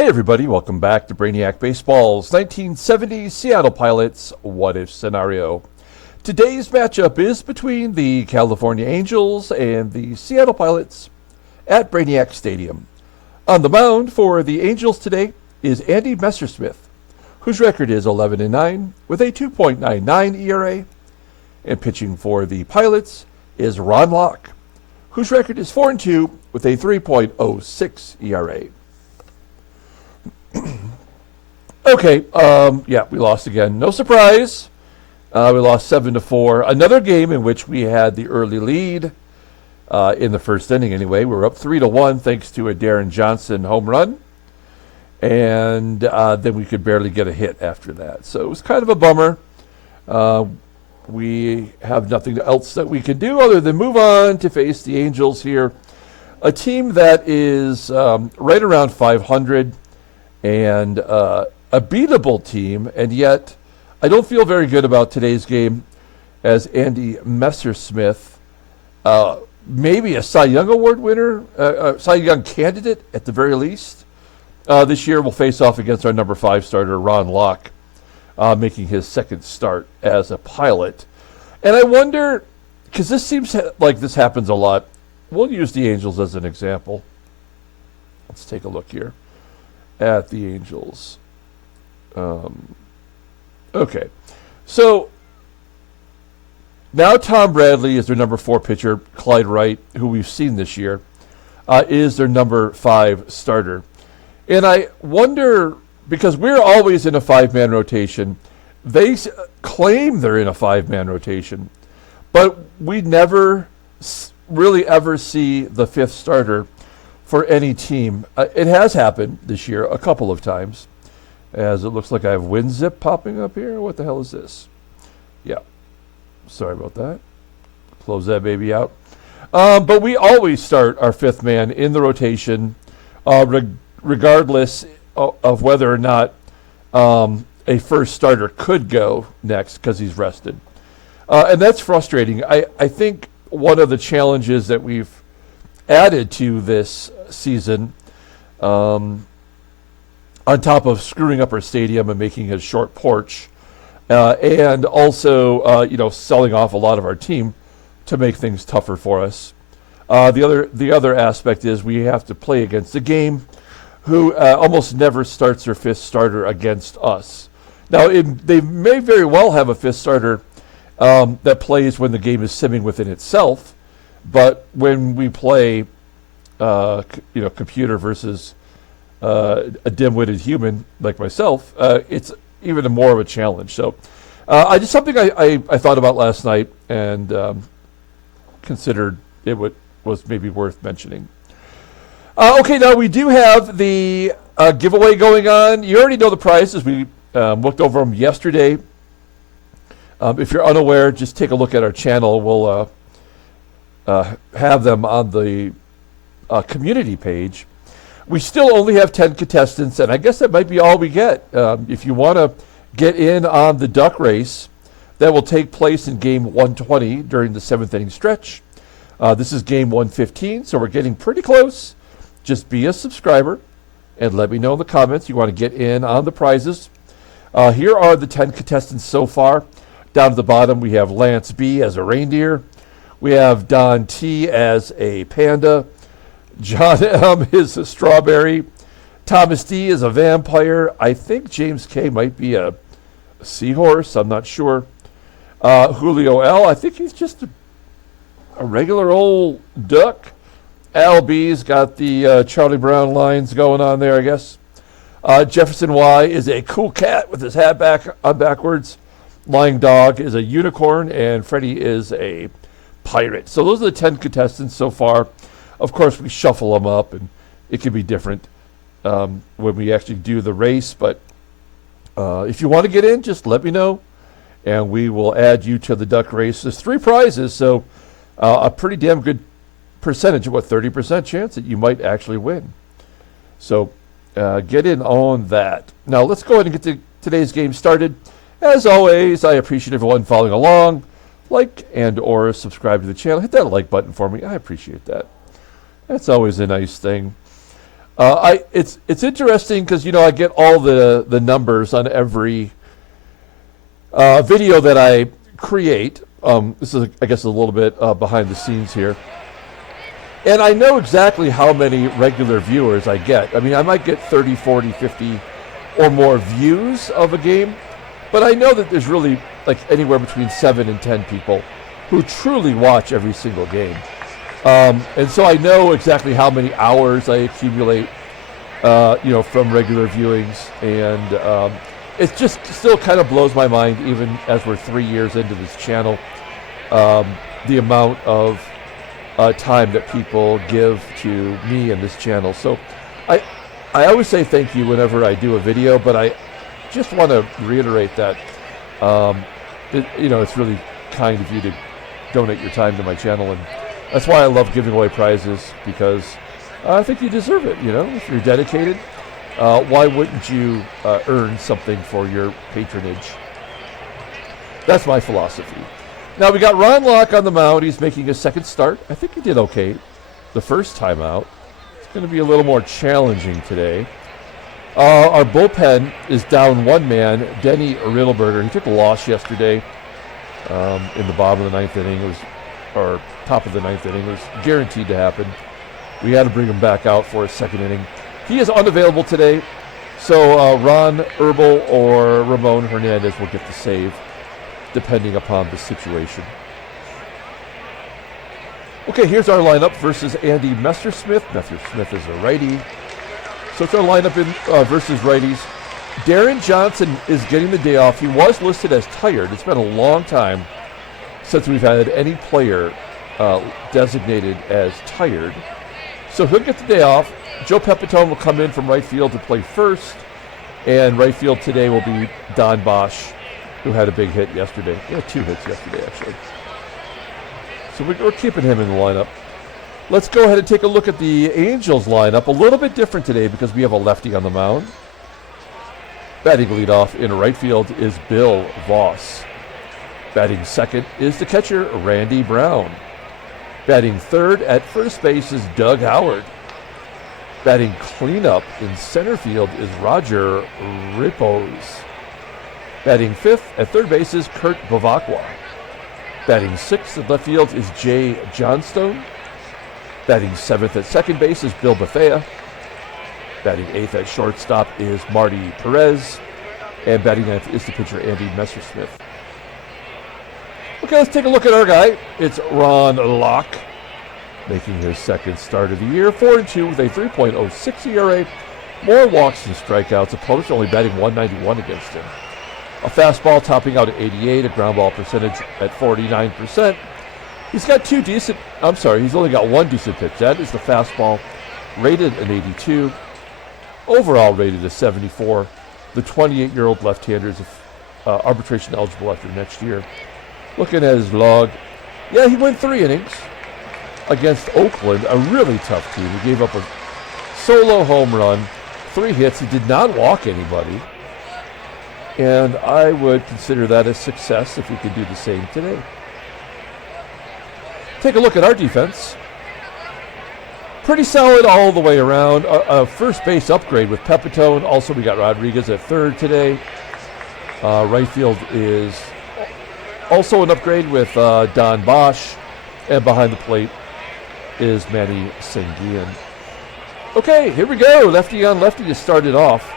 Hey everybody, welcome back to Brainiac Baseball's 1970 Seattle Pilots What If Scenario. Today's matchup is between the California Angels and the Seattle Pilots at Brainiac Stadium. On the mound for the Angels today is Andy Messersmith, whose record is 11-9 with a 2.99 ERA. And pitching for the Pilots is Ron Locke, whose record is 4-2 with a 3.06 ERA. Okay, yeah, we lost again. No surprise. We lost 7-4. Another game in which we had the early lead in the first inning anyway. We were up 3-1 thanks to a Darren Johnson home run. And then we could barely get a hit after that. So it was kind of a bummer. We have nothing else that we can do other than move on to face the Angels here. A team that is right around 500 and a beatable team, and yet I don't feel very good about today's game as Andy Messersmith, maybe a Cy Young Award winner, Cy Young candidate at the very least, this year will face off against our number 5 starter, Ron Locke, making his second start as a Pilot. And I wonder, because this seems like this happens a lot, we'll use the Angels as an example. Let's take a look here at the Angels. Okay, so now Tom Bradley is their number 4 pitcher. Clyde Wright, who we've seen this year, is their number 5 starter. And I wonder, because we're always in a 5-man rotation, they claim they're in a 5-man rotation, but we never really ever see the 5th starter for any team. It has happened this year a couple of times, as it looks like I have WinZip popping up here. What the hell is this? Yeah, sorry about that. Close that baby out. But we always start our 5th man in the rotation, regardless of whether or not a first starter could go next because he's rested. And that's frustrating. I think one of the challenges that we've added to this season, on top of screwing up our stadium and making a short porch, and also selling off a lot of our team to make things tougher for us. The other aspect is we have to play against a game who almost never starts their 5th starter against us. Now, they may very well have a 5th starter that plays when the game is simming within itself, but when we play computer versus a dim-witted human like myself, it's even more of a challenge. So just something I thought about last night and considered it was maybe worth mentioning. Okay, now we do have the giveaway going on. You already know the prizes. We looked over them yesterday. If you're unaware, just take a look at our channel. We'll have them on the community page. We still only have 10 contestants, and I guess that might be all we get. If you want to get in on the duck race that will take place in game 120 during the 7th inning stretch. This is game 115, so we're getting pretty close. Just be a subscriber and let me know in the comments you want to get in on the prizes. Here are the 10 contestants so far. Down at the bottom, we have Lance B. as a reindeer. We have Don T. as a panda. John M. is a strawberry. Thomas D. is a vampire. I think James K. might be a seahorse. I'm not sure. Julio L. I think he's just a regular old duck. Al B.'s got the Charlie Brown lines going on there, I guess. Jefferson Y. is a cool cat with his hat backwards. Lying Dog is a unicorn, and Freddie is a pirate. So those are the 10 contestants so far. Of course, we shuffle them up, and it can be different when we actually do the race. But if you want to get in, just let me know, and we will add you to the duck race. There's 3 prizes, so a pretty damn good percentage, 30% chance that you might actually win. So get in on that. Now, let's go ahead and get today's game started. As always, I appreciate everyone following along. Like and/or subscribe to the channel. Hit that like button for me. I appreciate that. That's always a nice thing. It's interesting because, you know, I get all the numbers on every video that I create. This is, I guess, a little bit behind the scenes here. And I know exactly how many regular viewers I get. I mean, I might get 30, 40, 50 or more views of a game, but I know that there's really like anywhere between 7 and 10 people who truly watch every single game. And so I know exactly how many hours I accumulate, you know, from regular viewings. And it just still kind of blows my mind, even as we're 3 years into this channel, the amount of time that people give to me and this channel. So I always say thank you whenever I do a video, but I just want to reiterate that, you know, it's really kind of you to donate your time to my channel, and that's why I love giving away prizes, because I think you deserve it. You know, if you're dedicated, why wouldn't you earn something for your patronage? That's my philosophy. Now we got Ron Locke on the mound. He's making his second start. I think he did okay the first time out. It's going to be a little more challenging today. Our bullpen is down one man, Denny Riddleberger. He took a loss yesterday in the bottom of the ninth inning. It was, or top of the ninth inning. It was guaranteed to happen. We had to bring him back out for a second inning. He is unavailable today, so Ron Herbal or Ramon Hernandez will get the save, depending upon the situation. Okay, here's our lineup versus Andy Messersmith. Messersmith is a righty. So it's our lineup in versus righties. Darren Johnson is getting the day off. He was listed as tired. It's been a long time since we've had any player designated as tired. So he'll get the day off. Joe PEPITONE will come in from right field to play first. And right field today will be Don Bosch, who had a big hit yesterday. He had 2 hits yesterday, actually. So we're keeping him in the lineup. Let's go ahead and take a look at the Angels lineup. A little bit different today because we have a lefty on the mound. Batting leadoff in right field is Bill Voss. Batting second is the catcher, Randy Brown. Batting third at first base is Doug Howard. Batting cleanup in center field is Roger REPOZ. Batting fifth at third base is Kurt BEVACQUA. Batting sixth at left field is Jay Johnstone. Batting seventh at second base is Bill BETHEA. Batting eighth at shortstop is Marty PEREZ. And batting ninth is the pitcher Andy Messersmith. Okay, let's take a look at our guy. It's Ron Locke, making his second start of the year. 4-2 with a 3.06 ERA. More walks than strikeouts. Opponents only batting .191 against him. A fastball topping out at 88, a ground ball percentage at 49%. He's got he's only got one decent pitch. That is the fastball, rated an 82. Overall rated a 74. The 28-year-old left-hander is arbitration eligible after next year. Looking at his log, yeah, he went 3 innings against Oakland, a really tough team. He gave up a solo home run, 3 hits. He did not walk anybody. And I would consider that a success if we could do the same today. Take a look at our defense. Pretty solid all the way around. A first base upgrade with PEPITONE. Also, we got Rodriguez at third today. Right field is also an upgrade with Don Bosch. And behind the plate is Manny SANGUILLEN. Okay, here we go. Lefty on lefty to start it off.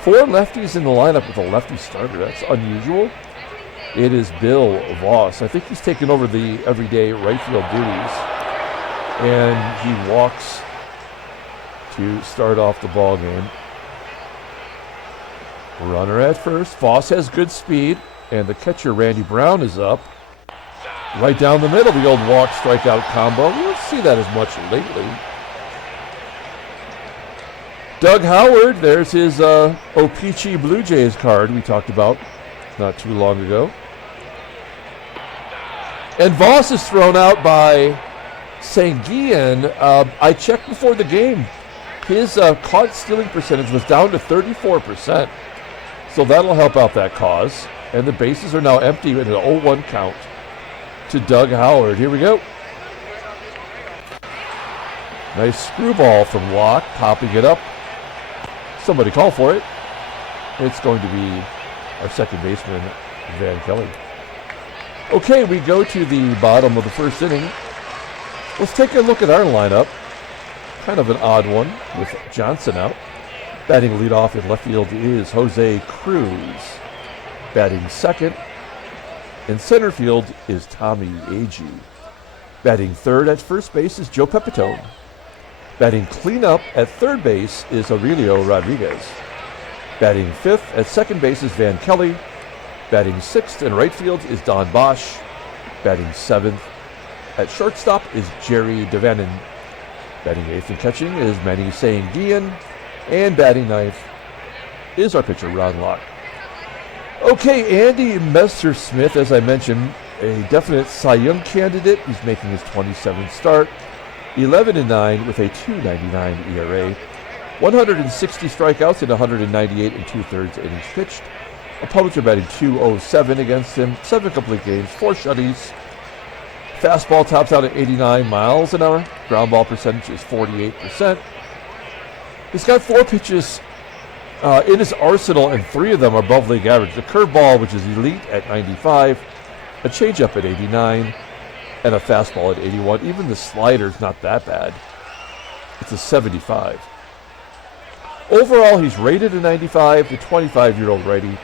4 lefties in the lineup with a lefty starter. That's unusual. It is Bill Voss. I think he's taken over the everyday right field duties. And he walks to start off the ball game. Runner at first. Voss has good speed. And the catcher, Randy Brown, is up. Right down the middle, the old walk strikeout combo. We don't see that as much lately. Doug Howard, there's his O-Pee-Chee Blue Jays card we talked about not too long ago. And Voss is thrown out by SANGUILLEN. I checked before the game. His caught stealing percentage was down to 34%. So that'll help out that cause. And the bases are now empty with an 0-1 count to Doug Howard. Here we go. Nice screwball from Locke, popping it up. Somebody call for it. It's going to be our second baseman, Van Kelly. Okay, we go to the bottom of the first inning. Let's take a look at our lineup. Kind of an odd one with Johnson out. Batting leadoff in left field is Jose Cruz. Batting second in center field is Tommie AGEE. Batting third at first base is Joe PEPITONE. Batting cleanup at third base is Aurelio Rodriguez. Batting fifth at second base is Van Kelly. Batting sixth in right field is Don Bosch. Batting seventh at shortstop is Jerry DaVanon. Batting eighth and catching is Manny SANGUILLEN. And batting ninth is our pitcher, Ron Locke. Okay, Andy Messersmith, as I mentioned, a definite Cy Young candidate. He's making his 27th start. 11-9 with a 2.99 ERA. 160 strikeouts in 198 and 2/3 innings pitched. Opponents are batting .207 against him. 7 complete games, 4 shutties. Fastball tops out at 89 miles an hour. Ground ball percentage is 48%. He's got 4 pitches in his arsenal, and 3 of them are above league average. The curveball, which is elite at 95, a changeup at 89, and a fastball at 81. Even the slider's not that bad. It's a 75. Overall, he's rated a 95. The 25-year-old righty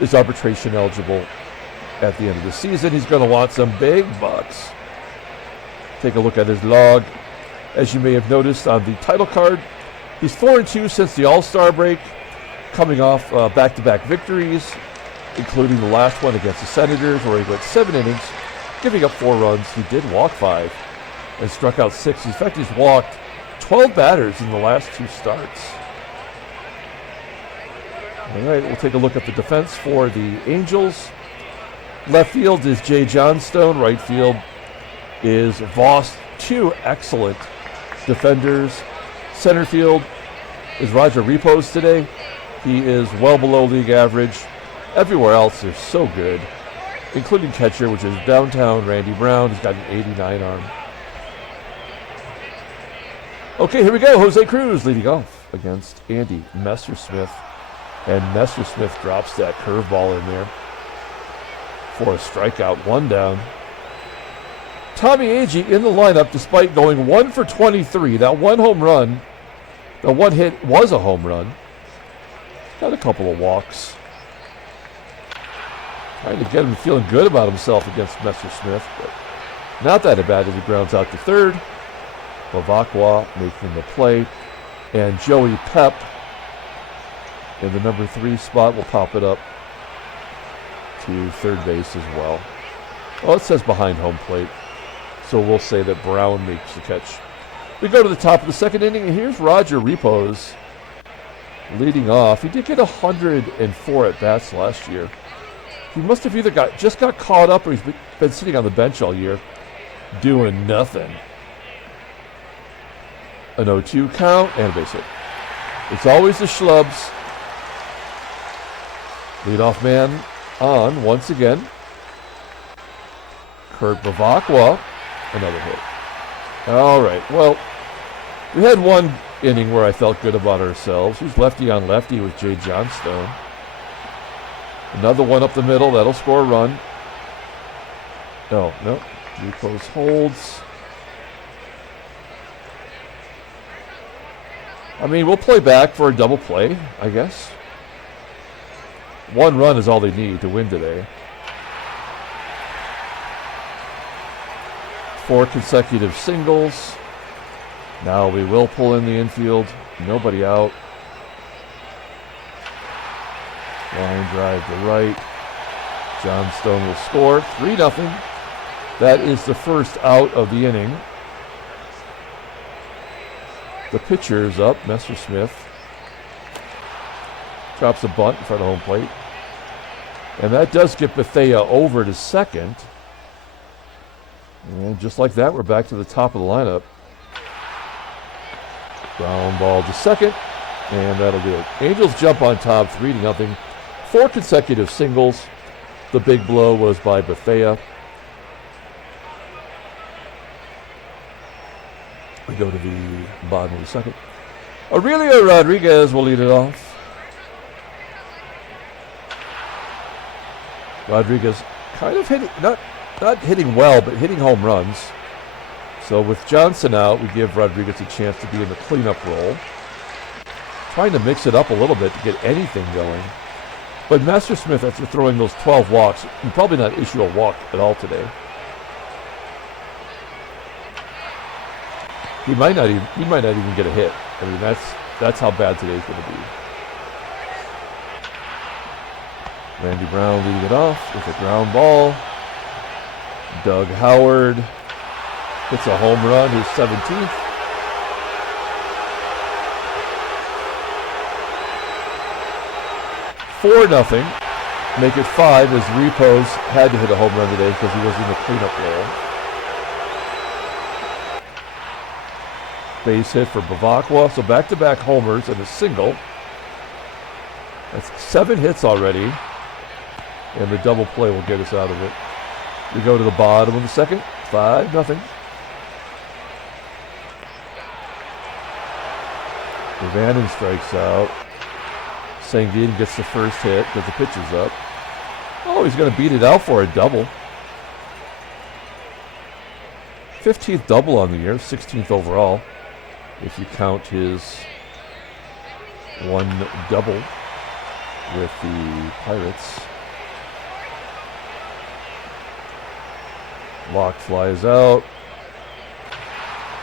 is arbitration eligible at the end of the season. He's going to want some big bucks. Take a look at his log. As you may have noticed on the title card, he's 4-2 since the All-Star break, coming off back-to-back victories, including the last one against the Senators, where he went 7 innings, giving up 4 runs. He did walk 5 and struck out 6. In fact, he's walked 12 batters in the last 2 starts. All right, we'll take a look at the defense for the Angels. Left field is Jay Johnstone. Right field is VOSS. 2 excellent defenders. Center field is Roger REPOZ today. He is well below league average. Everywhere else is so good, including catcher, which is downtown Randy Brown. He's got an 89 arm. Okay, here we go. Jose Cruz leading off against Andy Messersmith. And Messersmith drops that curveball in there for a strikeout, 1 down. Tommie AGEE in the lineup despite going 1 for 23. That 1 home run, the 1 hit was a home run. Got a couple of walks. Trying to get him feeling good about himself against Messersmith, but not that bad as he grounds out to third. BEVACQUA making the play. And Joey Pep in the number 3 spot will pop it up to third base as well. Well, it says behind home plate, so we'll say that Brown makes the catch. We go to the top of the second inning, and here's Roger REPOZ leading off. He did get 104 at-bats last year. He must have either just got caught up or he's been sitting on the bench all year doing nothing. An 0-2 count and a base hit. It's always the schlubs. Leadoff man on once again. Kurt BEVACQUA, another hit. All right, well, we had 1 inning where I felt good about ourselves. Who's lefty on lefty with Jay Johnstone. Another one up the middle, that'll score a run. No, REPOZ holds. I mean, we'll play back for a double play, I guess. 1 run is all they need to win today. 4 consecutive singles. Now we will pull in the infield. Nobody out. Line drive to right. Johnstone will score. 3-0. That is the first out of the inning. The pitcher's up, Messersmith. Drops a bunt in front of home plate. And that does get BETHEA over to second. And just like that, we're back to the top of the lineup. Ground ball to second. And that'll do it. Angels jump on top, 3-0. 4 consecutive singles. The big blow was by BETHEA. We go to the Bottom of the second. Aurelio Rodriguez will lead it off. Rodriguez kind of hitting, not hitting well, but hitting home runs. So with Johnson out, we give Rodriguez a chance to be in the cleanup role. Trying to mix it up a little bit to get anything going. But Messersmith, after throwing those 12 walks, will probably not issue a walk at all today. He might not even get a hit. I mean, that's how bad today's going to be. Randy Brown leading it off with a ground ball. Doug Howard hits a home run, his 17th. Four nothing. Make it 5 as REPOZ had to hit a home run today because he was in the cleanup role. Base hit for BEVACQUA, so back-to-back homers and a single. That's 7 hits already, and the double play will get us out of it. We go to the bottom of the second, 5-0. DaVANON strikes out. SANGUILLEN gets the first hit because the pitch is up. Oh, he's going to beat it out for a double. 15th double on the year, 16th overall, if you count his one double with the Pirates. Locke flies out.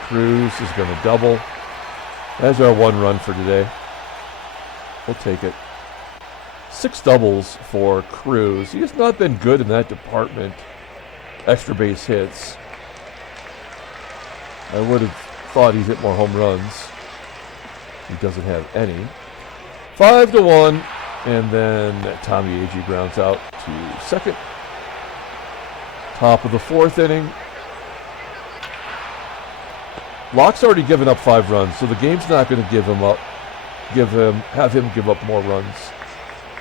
CRUZ is going to double. That's our one run for today. We'll take it. 6 doubles for CRUZ. He has not been good in that department. Extra base hits. I would have thought he'd hit more home runs. He doesn't have any. 5-1, and then Tommie AGEE grounds out to second. Top of the 4th inning. Locke's already given up 5 runs, so the game's not going to have him give up more runs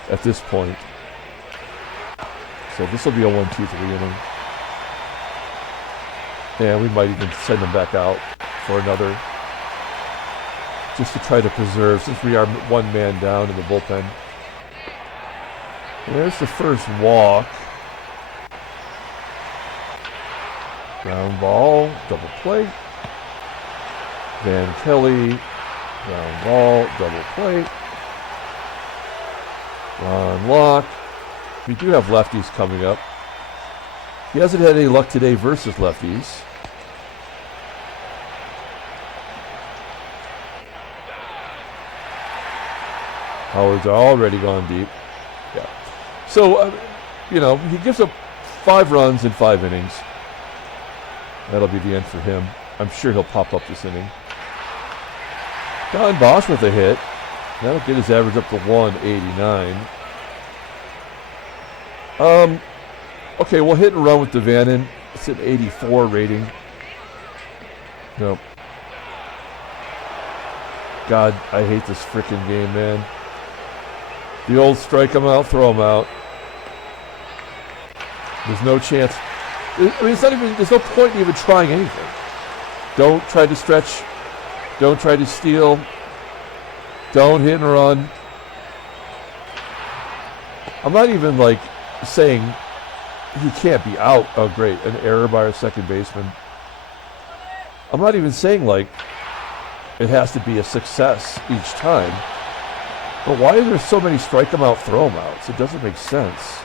at this point. So this will be a 1-2-3 inning. And we might even send him back out for another, just to try to preserve, since we are one man down in the bullpen. And there's the first walk. Ground ball, double play. Van Kelly, ground ball, double play. Ron Locke. We do have lefties coming up. He hasn't had any luck today versus lefties. Howard's already gone deep. Yeah. So, he gives up 5 runs in 5 innings. That'll be the end for him. I'm sure he'll pop up this inning. Don Bosch with a hit. That'll get his average up to 189. Okay, we'll hit and run with DaVANON. It's an 84 rating. Nope. God, I hate this freaking game, man. The old strike him out, throw him out. There's no chance. I mean, there's no point in even trying anything. Don't try to stretch. Don't try to steal. Don't hit and run. I'm not even saying he can't be out. Oh, great. An error by our second baseman. I'm not even saying it has to be a success each time. But why are there so many strike him out, throw him outs? It doesn't make sense.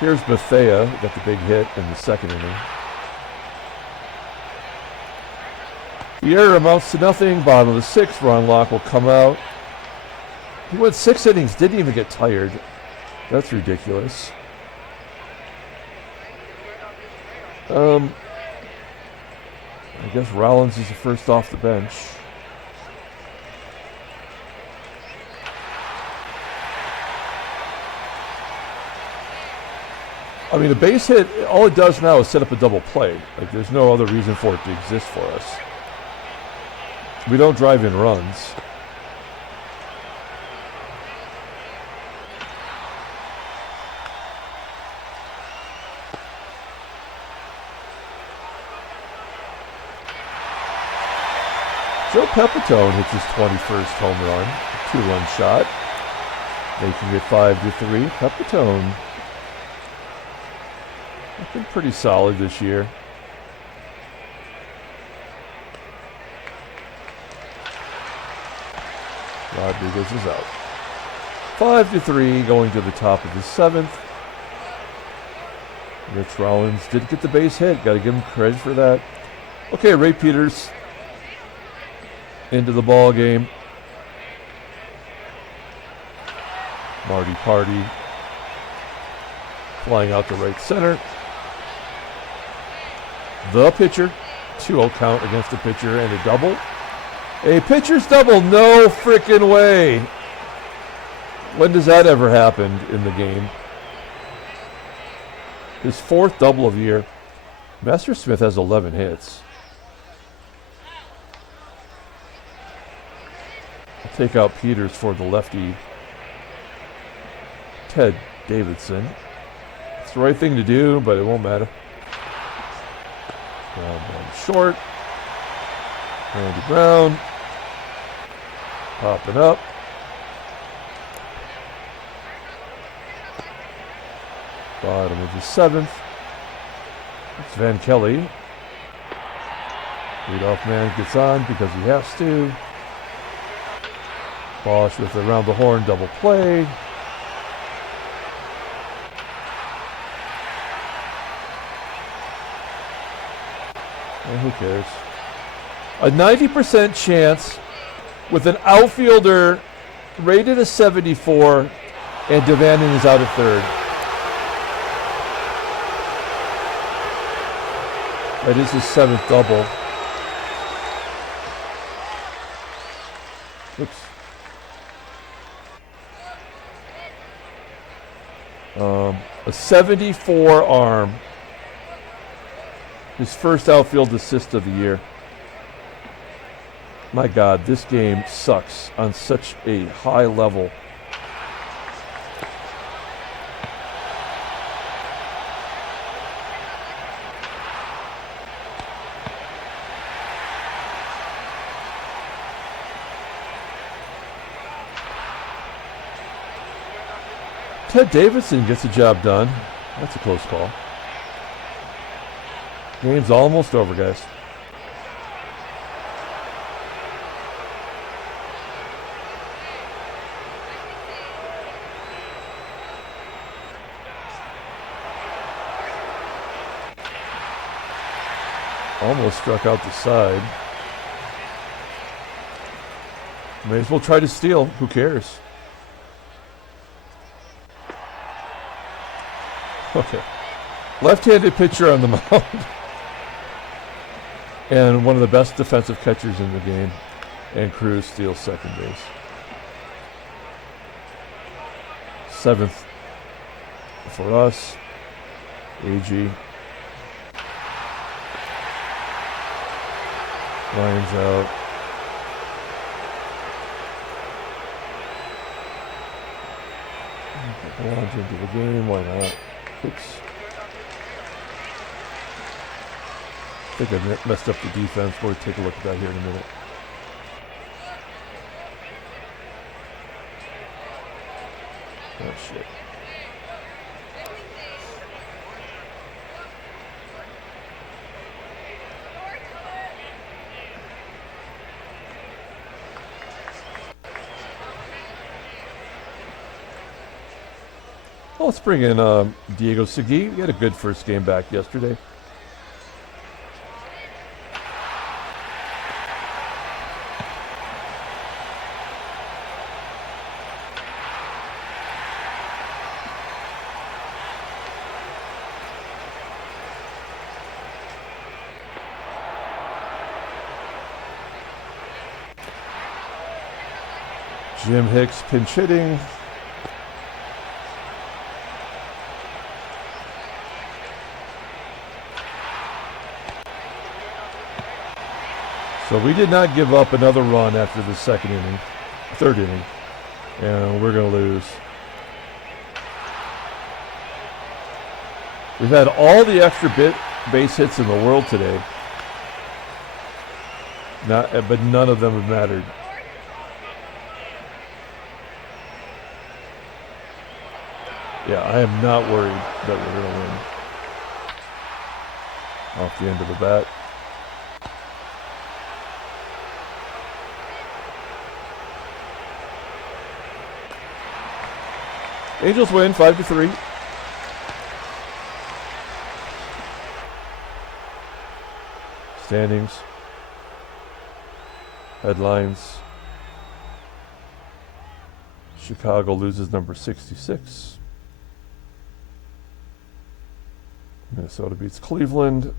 Here's BETHEA, got the big hit in the second inning. The error amounts to nothing. Bottom of the 6th, Ron Locke will come out. He went 6 innings, didn't even get tired. That's ridiculous. I guess Rollins is the first off the bench. I mean, a base hit, all it does now is set up a double play. There's no other reason for it to exist for us. We don't drive in runs. Joe Pepitone hits his 21st home run, 2-run shot, making it 5-3. Pepitone looking pretty solid this year. Rodriguez is out. 5-3, going to the top of the 7th. Rich Rollins did get the base hit. Got to give him credit for that. Okay, Ray Peters into the ball game. Marty Party flying out to right center. The pitcher. 2-0 count against the pitcher and a double. A pitcher's double. No freaking way. When does that ever happen in the game? His 4th double of the year. Messersmith has 11 hits. I'll take out Peters for the lefty Ted Davidson. It's the right thing to do, but it won't matter. Ground one short. Randy Brown popping up. Bottom of the 7th. It's Van Kelly. Leadoff man gets on because he has to. Bosch with the around the horn double play. And who cares? A 90% chance with an outfielder rated a 74 and DaVANON is out at 3rd. That is his 7th double. Oops. A 74 arm. His first outfield assist of the year. My God, this game sucks on such a high level. Ted Davidson gets the job done. That's a close call. Game's almost over, guys. Almost struck out the side. May as well try to steal. Who cares? Okay. Left-handed pitcher on the mound. And one of the best defensive catchers in the game. And CRUZ steals second base. 7th for us. AGEE. Lines out. Launch into the game. Why not? Oops. I think I messed up the defense. We'll take a look at that here in a minute. Oh, shit. Well, let's bring in Diego Segui. He had a good first game back yesterday. Jim Hicks pinch hitting. So we did not give up another run after the third inning, and we're going to lose. We've had all the extra base hits in the world today. But none of them have mattered. Yeah, I am not worried that we're going to win. Off the end of the bat. Angels win 5-3. Standings. Headlines. Chicago loses number 66. Minnesota beats Cleveland.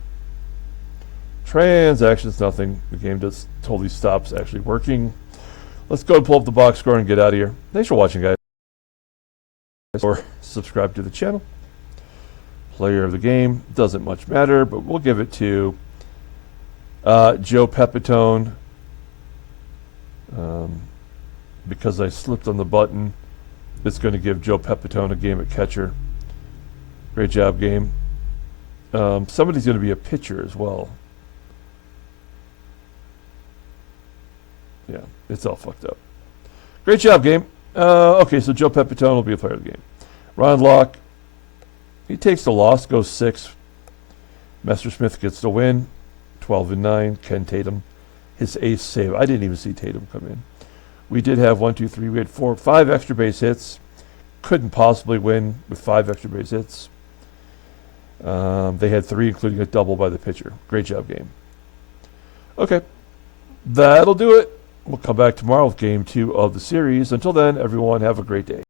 Transactions, nothing. The game just totally stops actually working. Let's go and pull up the box score and get out of here. Thanks for watching, guys. Or subscribe to the channel. Player of the game. Doesn't much matter, but we'll give it to Joe PEPITONE. Because I slipped on the button, it's going to give Joe PEPITONE a game at catcher. Great job, game. Somebody's going to be a pitcher as well. Yeah, it's all fucked up. Great job, game. Okay, so Joe PEPITONE will be a player of the game. Ron Locke, he takes the loss, goes 6. Messersmith gets the win, 12-9. Ken Tatum, his ace save. I didn't even see Tatum come in. We did have 1, 2, 3. We had 5 extra base hits. Couldn't possibly win with 5 extra base hits. They had 3, including a double by the pitcher. Great job, game. Okay, that'll do it. We'll come back tomorrow with game 2 of the series. Until then, everyone, have a great day.